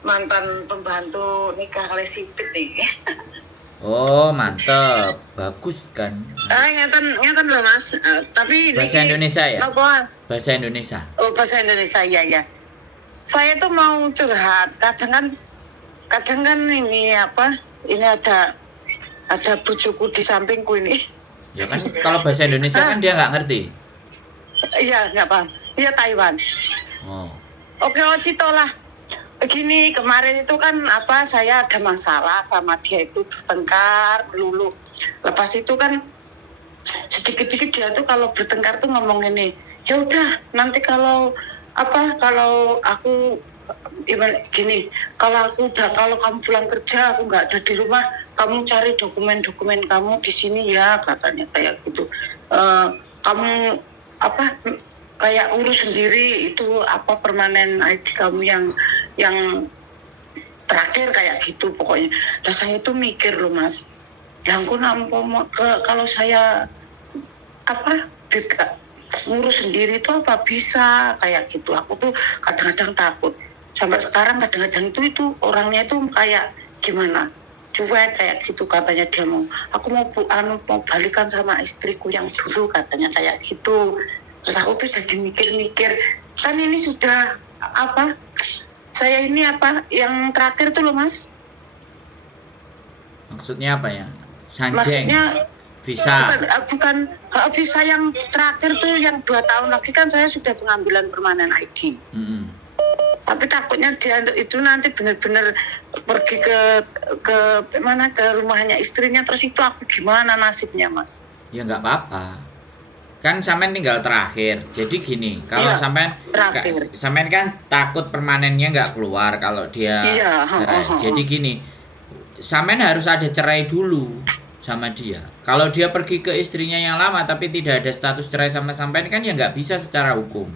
mantan pembantu nikah kali sipit nih. Oh, mantep. Bagus kan. Ngeten loh Mas. Tapi Bahasa niki Indonesia ya? apa? Bahasa Indonesia. Oh, bahasa Indonesia ya. Saya tuh mau curhat. Kadang kan ini apa? Ini ada bujuku di sampingku ini. Ya kan kalau bahasa Indonesia kan dia nggak ngerti. Iya, nggak paham. Iya Taiwan. Oh. Oke, Ocito lah. Gini, kemarin itu kan apa, saya ada masalah sama dia itu bertengkar melulu. Lepas itu kan sedikit-sedikit dia tuh kalau bertengkar tuh ngomong ini, ya udah nanti kalau aku gini, kalau kamu pulang kerja aku nggak ada di rumah, kamu cari dokumen-dokumen kamu di sini ya, katanya kayak gitu. Kamu apa kayak urus sendiri itu apa permanen ID kamu yang terakhir kayak gitu pokoknya. Nah saya tuh mikir loh Mas, yang aku kalau saya apa ngurus sendiri itu apa bisa kayak gitu. Aku tuh kadang-kadang takut. Sampai sekarang kadang-kadang itu orangnya itu kayak gimana? Cuek kayak gitu katanya dia aku mau balikan sama istriku yang dulu katanya kayak gitu. Terus aku tuh jadi mikir-mikir, kan ini sudah apa? Saya ini apa yang terakhir tuh loh Mas. Maksudnya apa ya? Sanjeng. Maksudnya visa. Bukan visa yang terakhir tuh yang 2 tahun lagi kan saya sudah pengambilan permanen ID. Tapi takutnya dia itu nanti benar-benar pergi ke mana ke rumahnya istrinya, terus itu aku gimana nasibnya Mas? Ya nggak apa-apa. Kan sampean tinggal terakhir. Jadi gini, kalau sampean kan takut permanennya nggak keluar kalau dia cerai. Jadi gini, sampean harus ada cerai dulu sama dia. Kalau dia pergi ke istrinya yang lama tapi tidak ada status cerai sama sampean kan ya nggak bisa secara hukum.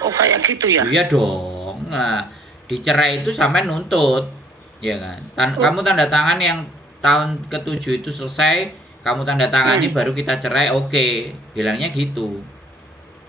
Oh kayak gitu ya? Iya dong. Nah, dicerai itu sampean nuntut, ya kan? Kamu tanda tangan yang tahun ke-7 itu selesai, kamu tanda tangani baru kita cerai, oke. Bilangnya gitu.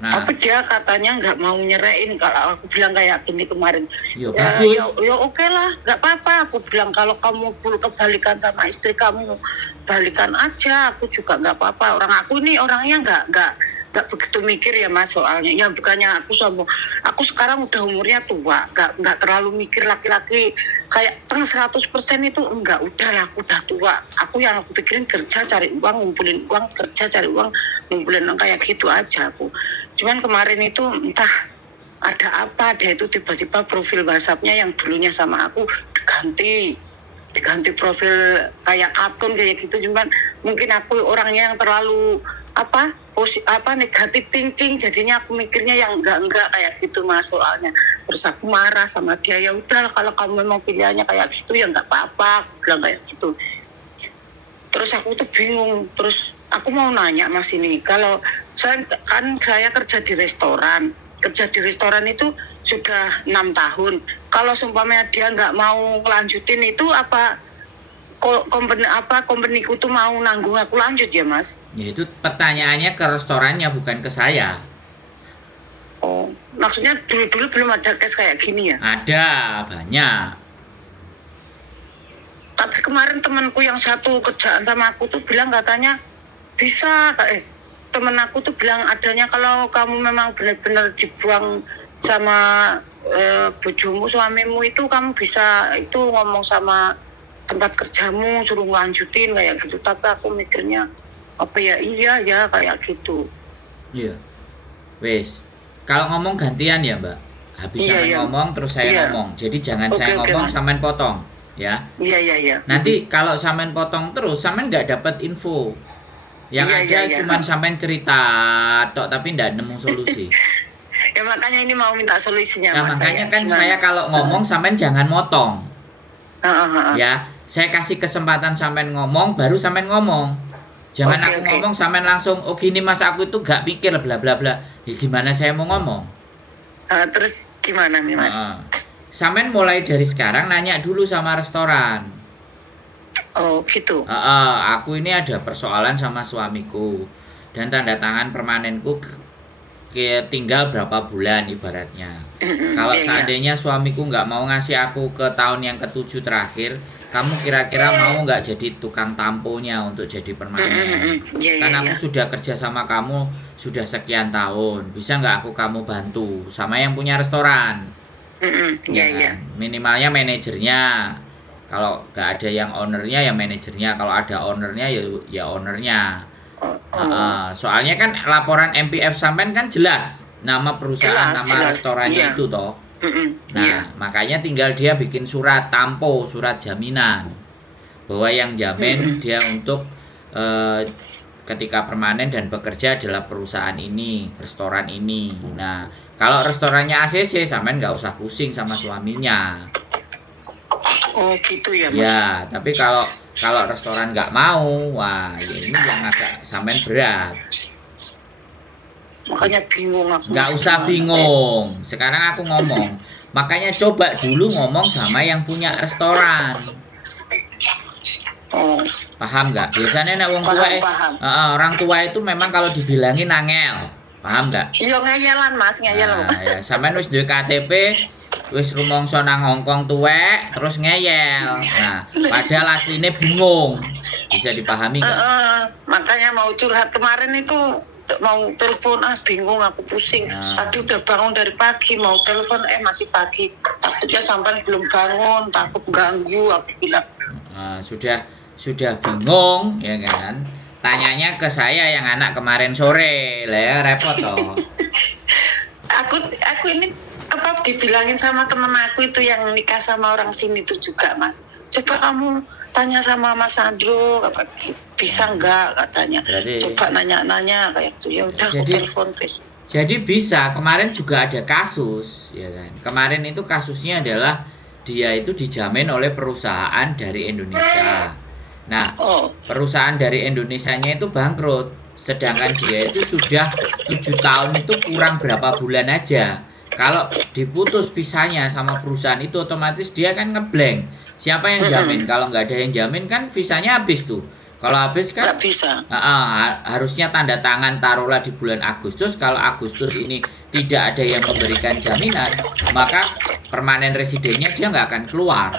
Nah, tapi dia katanya nggak mau nyerain kalau aku bilang kayak gini kemarin. Ya bagus. Ya oke lah, nggak apa-apa. Aku bilang kalau kamu perlu kebalikan sama istri kamu, balikan aja. Aku juga nggak apa-apa. Orang aku ini orangnya nggak begitu mikir ya Mas soalnya. Ya bukannya aku sombong. Aku sekarang udah umurnya tua, nggak terlalu mikir laki-laki kayak 100% itu enggak. Udahlah, aku udah tua. Aku yang aku pikirin kerja cari uang, ngumpulin uang, kerja cari uang, ngumpulin uang kayak gitu aja aku. Cuman kemarin itu entah ada apa, dia itu tiba-tiba profil WhatsApp-nya yang dulunya sama aku diganti profil kayak kartun kayak gitu. Cuman mungkin aku orangnya yang terlalu negatif thinking, jadinya aku mikirnya yang enggak kayak gitu Mas soalnya. Terus aku marah sama dia, ya udah kalau kamu memang pilihannya kayak gitu ya nggak apa-apa, aku bilang kayak gitu. Terus aku tuh bingung, terus aku mau nanya Mas ini, kalau saya kerja di restoran itu sudah 6 tahun. Kalau seumpamanya dia nggak mau lanjutin itu apa company-ku tuh mau nanggung aku lanjut ya Mas? Ya itu pertanyaannya ke restorannya bukan ke saya. Oh, maksudnya dulu belum ada case kayak gini ya? Ada, banyak. Tapi kemarin temanku yang satu kerjaan sama aku tuh bilang katanya bisa, temen aku tuh bilang adanya kalau kamu memang benar-benar dibuang sama bojomu, suamimu itu kamu bisa itu ngomong sama tempat kerjamu suruh lanjutin kayak gitu. Tapi aku mikirnya apa ya iya ya kayak gitu. Iya. Wes. Kalau ngomong gantian ya Mbak. Habis ngomong terus saya ngomong. Jadi jangan saya ngomong sampean potong, ya. Iya. Nanti kalau sampean potong terus sampean nggak dapat info. Yang ada cuman sampean cerita tok tapi nggak nemu solusi. Ya makanya ini mau minta solusinya Mas. Makanya kan saya kalau ngomong sampean jangan motong. Ya, saya kasih kesempatan sampean ngomong baru sampean ngomong. Jangan aku ngomong sampean langsung oh gini Mas aku itu gak pikir bla bla bla. Ya gimana saya mau ngomong? Terus gimana nih Mas? Sampean mulai dari sekarang nanya dulu sama restoran. Oh gitu. Aku ini ada persoalan sama suamiku dan tanda tangan permanenku tinggal berapa bulan ibaratnya. Kalau seandainya suamiku nggak mau ngasih aku ke tahun yang ke-7 terakhir, kamu kira-kira mau nggak jadi tukang tamponya untuk jadi permanen? Kan aku sudah kerja sama kamu sudah sekian tahun, bisa nggak kamu bantu sama yang punya restoran? Kan? Minimalnya manajernya. Kalau nggak ada yang ownernya ya manajernya, kalau ada ownernya ya ownernya. Soalnya kan laporan MPF sampean kan jelas nama perusahaan, nama restorannya itu toh. Nah, makanya tinggal dia bikin surat tampo, surat jaminan bahwa yang jamin dia untuk ketika permanen dan bekerja adalah perusahaan ini, restoran ini. Nah, kalau restorannya ACC, sampean nggak usah pusing sama suaminya. Oh gitu ya Mas. Ya, tapi kalau restoran nggak mau, wah ya ini yang agak sampean berat. Makanya bingung aku. Nggak usah bingung. Sekarang aku ngomong. Makanya coba dulu ngomong sama yang punya restoran. Oh. Paham nggak? Biasanya nek wong tua, orang tua itu memang kalau dibilangin angel. Paham nggak? Iya ngeyelan Mas, ngeyel. Nah, ya, sampean wis duwe KTP, wis rumangsa nang Hongkong tuwek, terus ngeyel. Nah, padahal asline bingung. Bisa dipahami nggak? Makanya mau curhat kemarin itu mau telepon bingung aku pusing. Tadi udah bangun dari pagi mau telepon masih pagi. Takutnya sampai belum bangun, takut ganggu aku bilang. Sudah bingung ya kan? Tanyanya ke saya yang anak kemarin sore, lah ya repot toh. Aku ini apa dibilangin sama temen aku itu yang nikah sama orang sini itu juga Mas. Coba kamu tanya sama Mas Andro, bisa nggak katanya. Coba nanya-nanya kayak itu. Ya udah aku telepon. Jadi bisa. Kemarin juga ada kasus, ya kan. Kemarin itu kasusnya adalah dia itu dijamin oleh perusahaan dari Indonesia. Nah, perusahaan dari Indonesianya itu bangkrut, sedangkan dia itu sudah 7 tahun itu kurang berapa bulan aja. Kalau diputus visanya sama perusahaan itu otomatis dia kan ngeblank. Siapa yang jamin? Kalau nggak ada yang jamin kan visanya habis tuh. Kalau habis kan nggak bisa. Harusnya tanda tangan taruhlah di bulan Agustus. Kalau Agustus ini tidak ada yang memberikan jaminan, maka permanen residennya dia nggak akan keluar.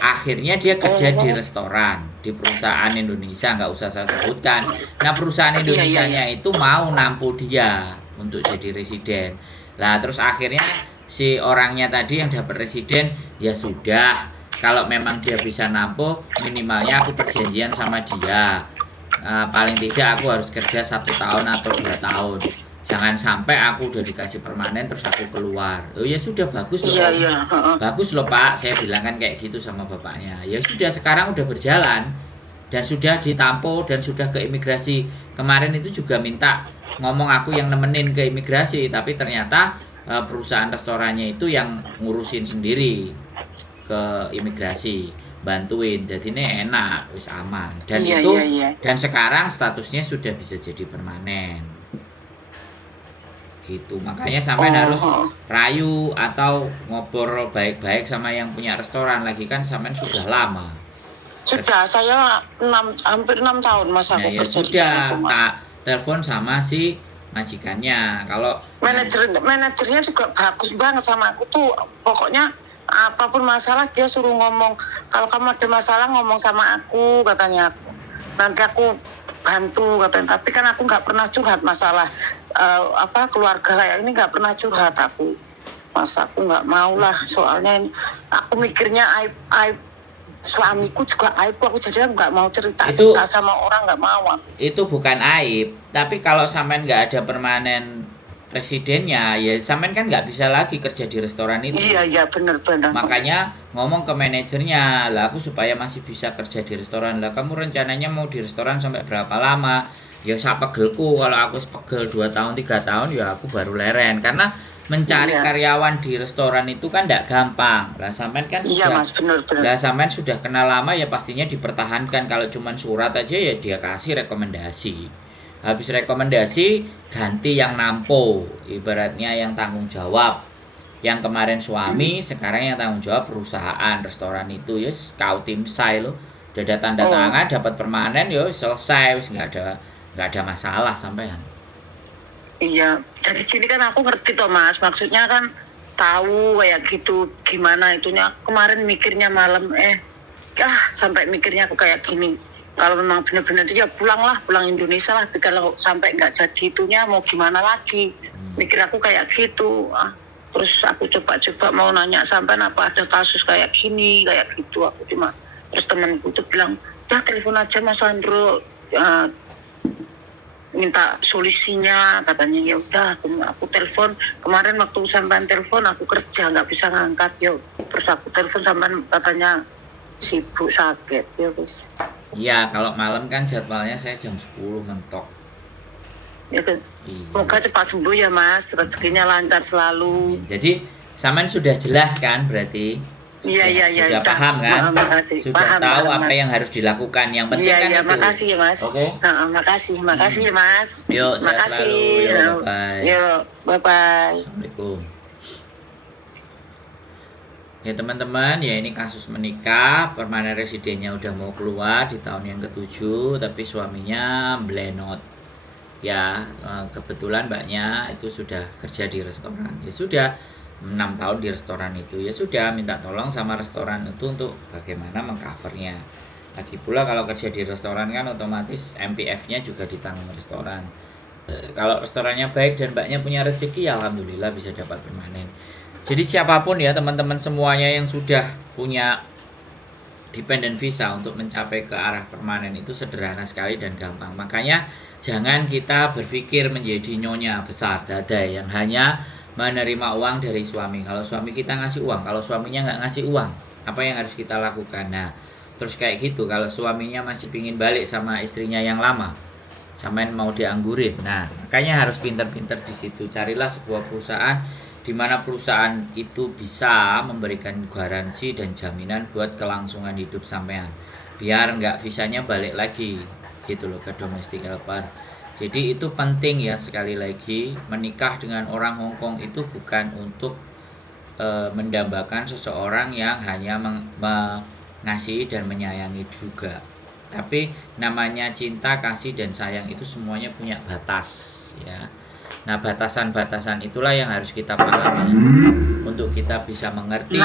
Akhirnya dia kerja di restoran, di perusahaan Indonesia, nggak usah saya sebutkan. Nah, perusahaan Indonesianya itu mau nampu dia untuk jadi residen. Lah, terus akhirnya si orangnya tadi yang dapat residen, ya sudah, kalau memang dia bisa nampu, minimalnya aku perjanjian sama dia. Paling tidak aku harus kerja 1 tahun atau 2 tahun. Jangan sampai aku udah dikasih permanen terus aku keluar. Oh ya sudah bagus loh. Bagus loh Pak, saya bilang kan kayak gitu sama bapaknya. Ya sudah sekarang udah berjalan dan sudah ditampo dan sudah ke imigrasi. Kemarin itu juga minta ngomong aku yang nemenin ke imigrasi, tapi ternyata perusahaan restorannya itu yang ngurusin sendiri ke imigrasi, bantuin. Jadi ini enak, wis aman. Dan dan sekarang statusnya sudah bisa jadi permanen. Gitu. Makanya sampai harus rayu atau ngobrol baik-baik sama yang punya restoran lagi kan sampai sudah lama. Sudah, saya hampir 6 tahun Mas aku ya sudah tak telepon sama si majikannya. Kalau manajernya juga bagus banget sama aku tuh, pokoknya apapun masalah dia suruh ngomong. Kalau kamu ada masalah ngomong sama aku katanya. Nanti aku bantu katanya. Tapi kan aku nggak pernah curhat masalah keluarga kayak ini, nggak pernah curhat aku. Mas aku nggak mau lah, soalnya aku mikirnya aib suamiku juga aib aku, jadi nggak mau cerita sama orang, nggak mau. Itu bukan aib, tapi kalau sampean nggak ada permanen residennya, ya sampean kan nggak bisa lagi kerja di restoran itu. Iya benar. Makanya ngomong ke manajernya, lah aku supaya masih bisa kerja di restoran, lah kamu rencananya mau di restoran sampai berapa lama? Ya sak pegelku, kalau aku pegel 2 tahun 3 tahun ya aku baru leren, karena mencari karyawan di restoran itu kan tidak gampang. Lah sampean kan sudah, Mas, bener. Lah sampean sudah kenal lama ya pastinya dipertahankan. Kalau cuman surat aja ya dia kasih rekomendasi. Habis rekomendasi ganti yang nampo, ibaratnya yang tanggung jawab. Yang kemarin suami, sekarang yang tanggung jawab perusahaan restoran itu. Ya kau tim saya loh. Udah ada tanda tangan, dapat permanen, ya selesai, nggak ada masalah sampean. Iya, jadi gini kan aku ngerti toh Mas, maksudnya kan tahu kayak gitu gimana itunya. Kemarin mikirnya malam sampai mikirnya aku kayak gini. Kalau memang benar-benar itu ya pulang Indonesia lah. Tapi kalau sampai nggak jadi itunya mau gimana lagi? Mikir aku kayak gitu. Terus aku coba-coba mau nanya sampai apa ada kasus kayak gini, kayak gitu. Aku cuma terus temanku tuh bilang, udah telepon aja Mas Sandro. Minta solusinya katanya. Ya udah aku telepon kemarin waktu sampean telepon aku kerja nggak bisa ngangkat terus aku telepon sampean katanya sibuk sakit wis. Iya, kalau malam kan jadwalnya saya jam 10 mentok. Ya kan. Iya. Semoga cepat sembuh ya Mas, rezekinya lancar selalu. Jadi sampean sudah jelas kan berarti? Iya. Sudah paham kan? Makasih. Sudah tahu apa yang harus dilakukan. Yang penting kan itu. Makasih ya Mas. Oke. Makasih ya Mas. Yuk, makasih. Bye. Yuk, bye. Assalamualaikum. Ya teman-teman, ya ini kasus menikah, permanen residennya udah mau keluar di tahun yang ke-7, tapi suaminya blenot. Ya, kebetulan mbaknya itu sudah kerja di restoran. Ya sudah 6 tahun di restoran itu, ya sudah minta tolong sama restoran itu untuk bagaimana mengcovernya. Lagi pula kalau kerja di restoran kan otomatis MPF-nya juga ditanggung restoran. Kalau restorannya baik dan mbaknya punya rezeki, ya alhamdulillah bisa dapat permanen. Jadi siapapun ya teman-teman semuanya yang sudah punya dependent visa untuk mencapai ke arah permanen itu sederhana sekali dan gampang. Makanya jangan kita berpikir menjadi nyonya besar dada yang hanya menerima uang dari suami. Kalau suami kita ngasih uang, kalau suaminya nggak ngasih uang, apa yang harus kita lakukan? Nah, terus kayak gitu, kalau suaminya masih pingin balik sama istrinya yang lama, samain mau dianggurin. Nah, makanya harus pinter-pinter di situ. Carilah sebuah perusahaan di mana perusahaan itu bisa memberikan garansi dan jaminan buat kelangsungan hidup sampean. Biar nggak visanya balik lagi gitu loh ke domestic helper. Jadi itu penting ya, sekali lagi menikah dengan orang Hongkong itu bukan untuk mendambakan seseorang yang hanya mengasihi dan menyayangi juga. Tapi namanya cinta, kasih dan sayang itu semuanya punya batas ya. Nah, batasan-batasan itulah yang harus kita pahami untuk kita bisa mengerti,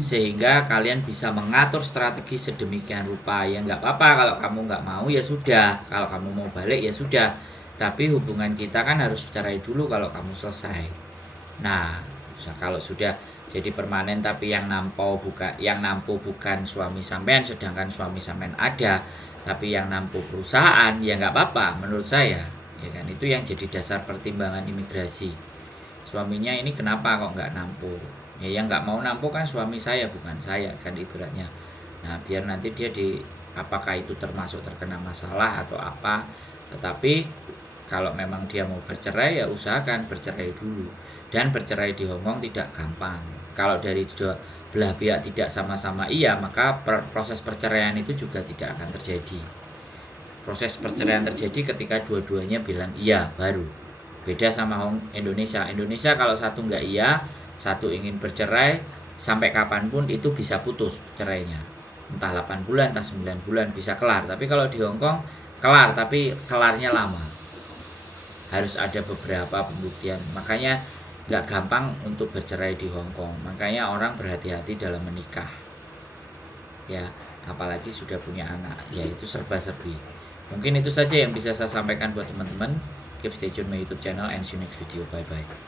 sehingga kalian bisa mengatur strategi sedemikian rupa. Ya nggak apa-apa kalau kamu nggak mau, ya sudah. Kalau kamu mau balik, ya sudah. Tapi hubungan kita kan harus cerai dulu kalau kamu selesai. Nah, kalau sudah jadi permanen tapi yang nampu bukan suami sampean, sedangkan suami sampean ada, tapi yang nampu perusahaan, ya nggak apa-apa menurut saya. Ya kan, itu yang jadi dasar pertimbangan imigrasi. Suaminya ini kenapa kok nggak nampu? Ya yang nggak mau nampu kan suami saya, bukan saya kan ibaratnya. Nah, biar nanti dia apakah itu termasuk terkena masalah atau apa. Tetapi kalau memang dia mau bercerai, ya usahakan bercerai dulu. Dan bercerai di Hongkong tidak gampang. Kalau dari dua belah pihak tidak sama-sama iya, maka proses perceraian itu juga tidak akan terjadi. Proses perceraian terjadi ketika dua-duanya bilang iya baru. Beda sama Indonesia. Indonesia kalau satu nggak iya, satu ingin bercerai, sampai kapanpun itu bisa putus cerainya. Entah 8 bulan, entah 9 bulan bisa kelar. Tapi kalau di Hongkong kelar, tapi kelarnya lama. Harus ada beberapa pembuktian. Makanya nggak gampang untuk bercerai di Hongkong. Makanya orang berhati-hati dalam menikah. Ya, apalagi sudah punya anak, ya itu serba-serbi. Mungkin itu saja yang bisa saya sampaikan buat teman-teman. Keep stay tune my YouTube channel and see you next video. Bye bye.